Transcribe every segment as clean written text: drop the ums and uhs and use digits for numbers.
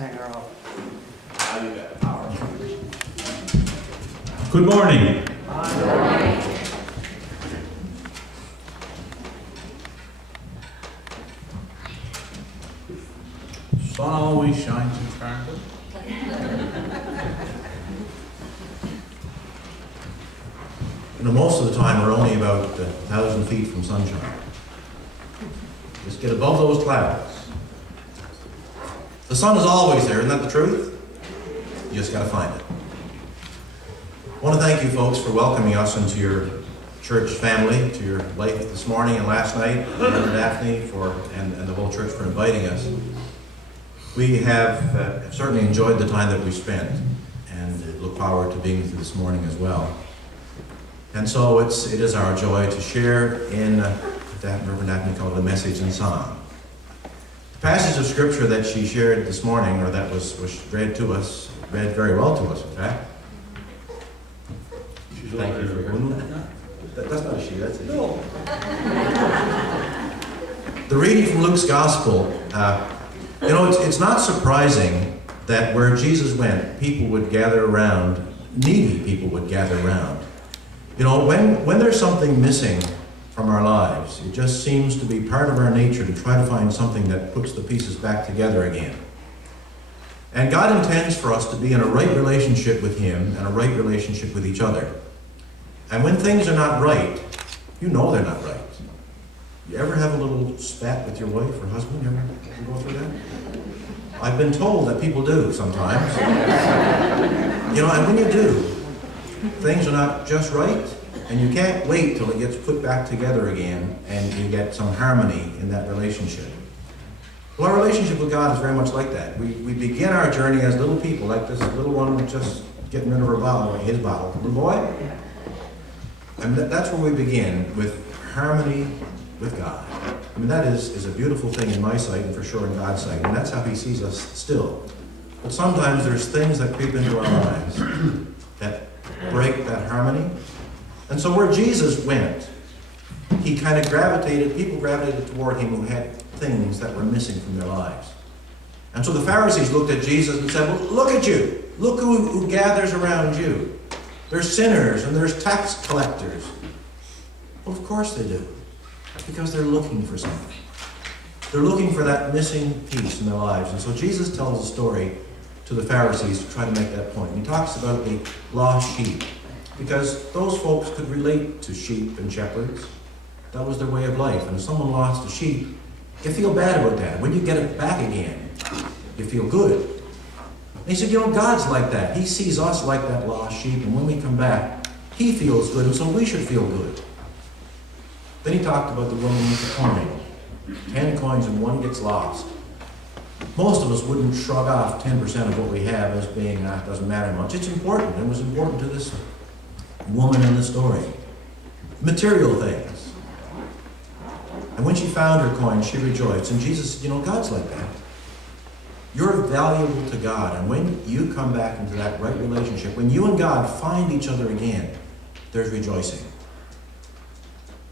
hang her up. Now you got power. Good morning. Good morning. Sun always shines in Farnborough. You know, most of the time we're only about 1,000 feet from sunshine. Just get above those clouds. The sun is always there, isn't that the truth? You just got to find it. I want to thank you folks for welcoming us into your church family, to your life this morning and last night, Reverend Daphne and the whole church for inviting us. We have certainly enjoyed the time that we spent and look forward to being with you this morning as well. And so it is our joy to share in Reverend Daphne called the message in song. The passage of scripture that she shared this morning, or that was read to us, read very well to us, in fact. Thank you for hearing that. That's not a she, that's a he. No. The reading from Luke's Gospel, you know, it's not surprising that where Jesus went, people would gather around, needy people would gather around. You know, when there's something missing from our lives, it just seems to be part of our nature to try to find something that puts the pieces back together again. And God intends for us to be in a right relationship with Him and a right relationship with each other. And when things are not right, you know they're not right. You ever have a little spat with your wife or husband? You ever go through that? I've been told that people do sometimes. You know, and when you do, things are not just right, and you can't wait till it gets put back together again and you get some harmony in that relationship. Well, our relationship with God is very much like that. We begin our journey as little people, like this little one just getting rid of her bottle, his bottle. Little boy. And that's where we begin, with harmony with God. I mean, that is a beautiful thing in my sight and for sure in God's sight. And that's how He sees us still. But sometimes there's things that creep into our lives that break that harmony. And so where Jesus went, He kind of people gravitated toward Him who had things that were missing from their lives. And so the Pharisees looked at Jesus and said, well, look at you. Look who gathers around you. There's sinners and there's tax collectors. Well, of course they do. Because they're looking for something. They're looking for that missing piece in their lives. And so Jesus tells a story to the Pharisees to try to make that point. And He talks about the lost sheep. Because those folks could relate to sheep and shepherds. That was their way of life. And if someone lost a sheep, you feel bad about that. When you get it back again, you feel good. And He said, you know, God's like that. He sees us like that lost sheep. And when we come back, He feels good. And so we should feel good. Then He talked about the woman with the coin. 10 coins and one gets lost. Most of us wouldn't shrug off 10% of what we have as being, it doesn't matter much. It's important. It was important to this woman in the story. Material things. And when she found her coin, she rejoiced. And Jesus said, you know, God's like that. You're valuable to God. And when you come back into that right relationship, when you and God find each other again, there's rejoicing.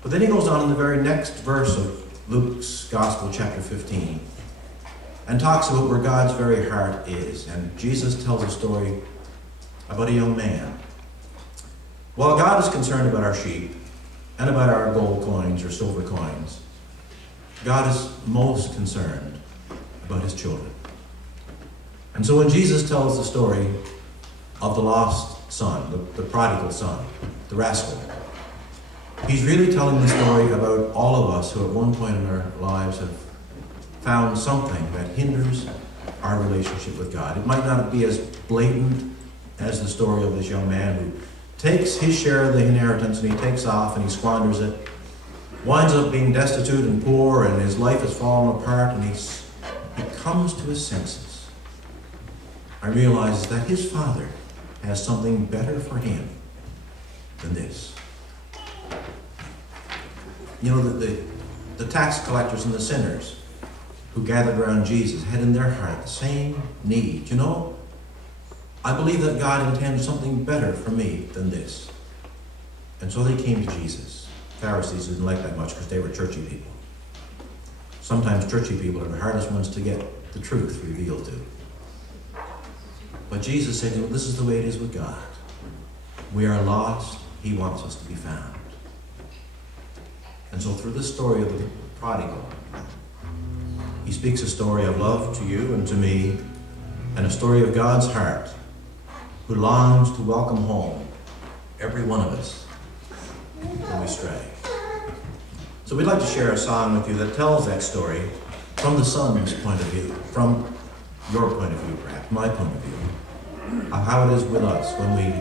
But then He goes on in the very next verse of Luke's Gospel, chapter 15, and talks about where God's very heart is. And Jesus tells a story about a young man. While God is concerned about our sheep and about our gold coins or silver coins, God is most concerned about His children. And so when Jesus tells the story of the lost son, the prodigal son, the rascal, He's really telling the story about all of us who at one point in our lives have found something that hinders our relationship with God. It might not be as blatant as the story of this young man who takes his share of the inheritance and he takes off and he squanders it, winds up being destitute and poor, and his life has fallen apart, and he comes to his senses and realizes that his Father has something better for him than this. You know, the tax collectors and the sinners who gathered around Jesus had in their heart the same need. You know, I believe that God intends something better for me than this. And so they came to Jesus. Pharisees didn't like that much because they were churchy people. Sometimes churchy people are the hardest ones to get the truth revealed to. But Jesus said, you know, this is the way it is with God. We are lost. He wants us to be found. And so through this story of the prodigal, he speaks a story of love to you and to me, and a story of God's heart, who longs to welcome home every one of us when we stray. So we'd like to share a song with you that tells that story from the son's point of view, from your point of view, perhaps, my point of view, of how it is with us when we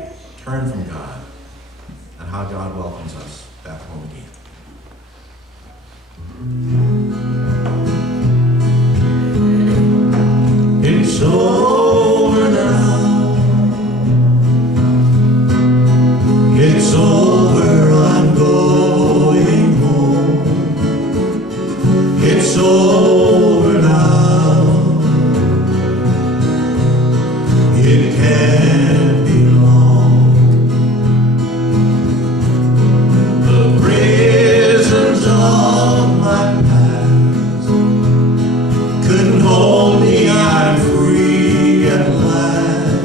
turn from God and how God welcomes us back home again. It's over now. It's over, I'm going home. It's over now. It can't be long. The prisons of my past couldn't hold me, I'm free at last.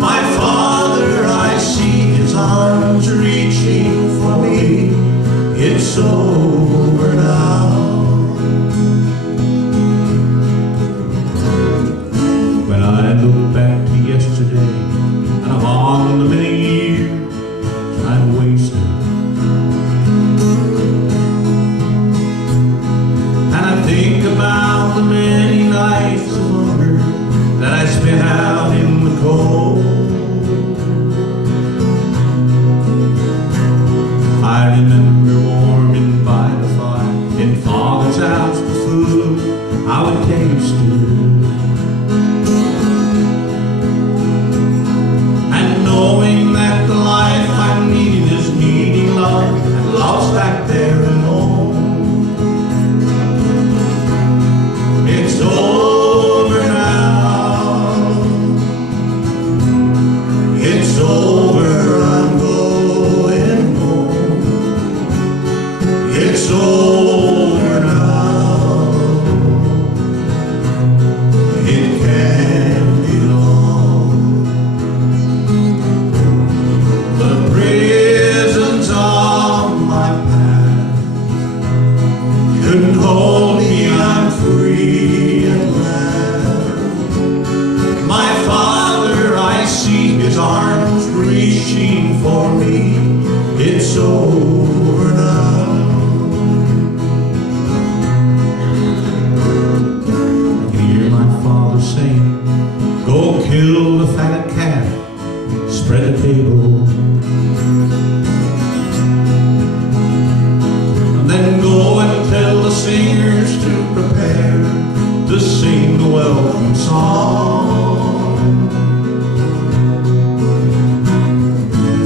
My Father, I see his arms reaching for me. It's over now. When I look back to yesterday and I'm on the many years I've wasted, and I think about the many nights of hunger that I spent out in the cold, I remember warming by the fire in Father's house, the food I would taste it, and knowing that the life I needed is needing love and lost back there at home. It's over now. It's over, I'm going home. It's over now. It can't be long. The prisons of my past couldn't hold me, I'm free at last. My Father, I see his arms reaching for me. It's over now. I can hear my Father saying, go kill the fatted calf, spread a table, and then go and tell the singers to prepare to sing the welcome song.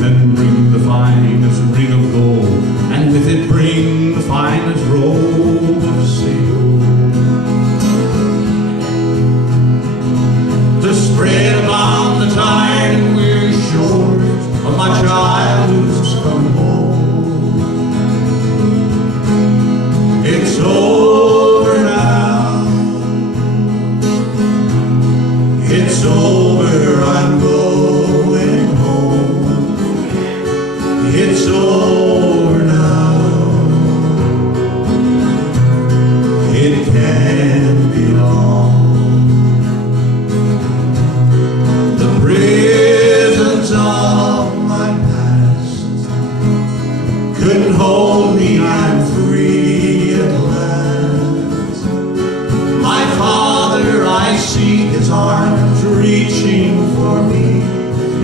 Then bring the finest ring of gold, and with it bring the finest robe of silk, to spread upon the tired and weary shores of my child who's come home. It's over now. It's over, I'm going home. It's over now. It can't be long. The prisons of my past couldn't hold me, I'm free at last. My Father, I see his arms reaching for me.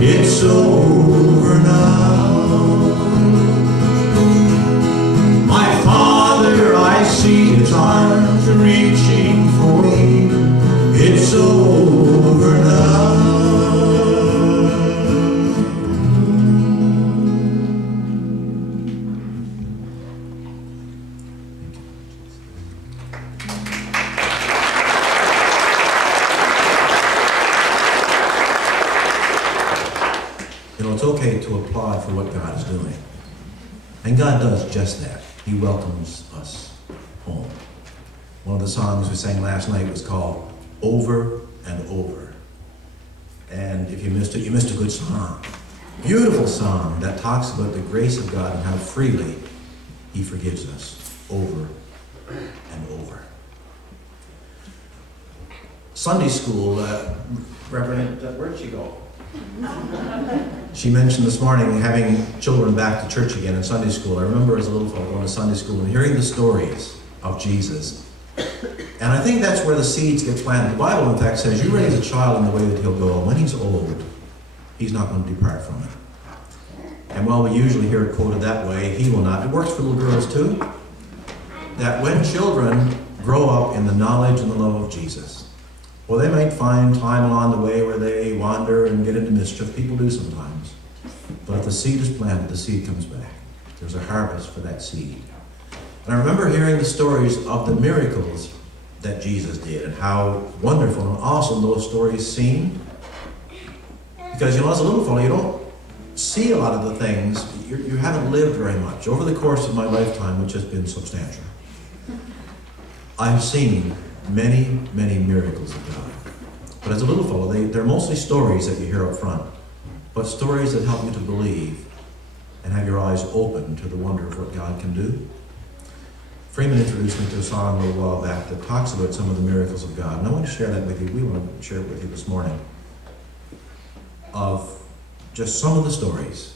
It's over now. My Father, I see his arms reaching for me. It's over now. You know, it's okay to applaud for what God is doing. And God does just that. He welcomes us home. One of the songs we sang last night was called Over and Over. And if you missed it, you missed a good song. Beautiful song that talks about the grace of God and how freely He forgives us over and over. Sunday school, Reverend, where'd she go? She mentioned this morning having children back to church again in Sunday school. I remember as a little fellow going to Sunday school and hearing the stories of Jesus. And I think that's where the seeds get planted. The Bible, in fact, says you raise a child in the way that he'll go, and when he's old, he's not going to depart from it. And while we usually hear it quoted that way, he will not. It works for little girls too. That when children grow up in the knowledge and the love of Jesus, well, they might find time along the way where they wander and get into mischief. People do sometimes. But if the seed is planted, the seed comes back. There's a harvest for that seed. And I remember hearing the stories of the miracles that Jesus did and how wonderful and awesome those stories seemed. Because, you know, as a little fellow, you don't see a lot of the things. You haven't lived very much. Over the course of my lifetime, which has been substantial, I've seen many, many miracles of God. But as a little fellow, they're mostly stories that you hear up front, but stories that help you to believe and have your eyes open to the wonder of what God can do. Freeman introduced me to a song a little while back that talks about some of the miracles of God, and I want to share that with you. We want to share it with you this morning of just some of the stories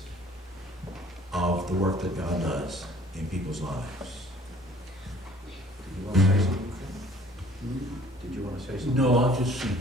of the work that God does in people's lives. Did you want to say something? Did you want to say something? No, I'll just sing.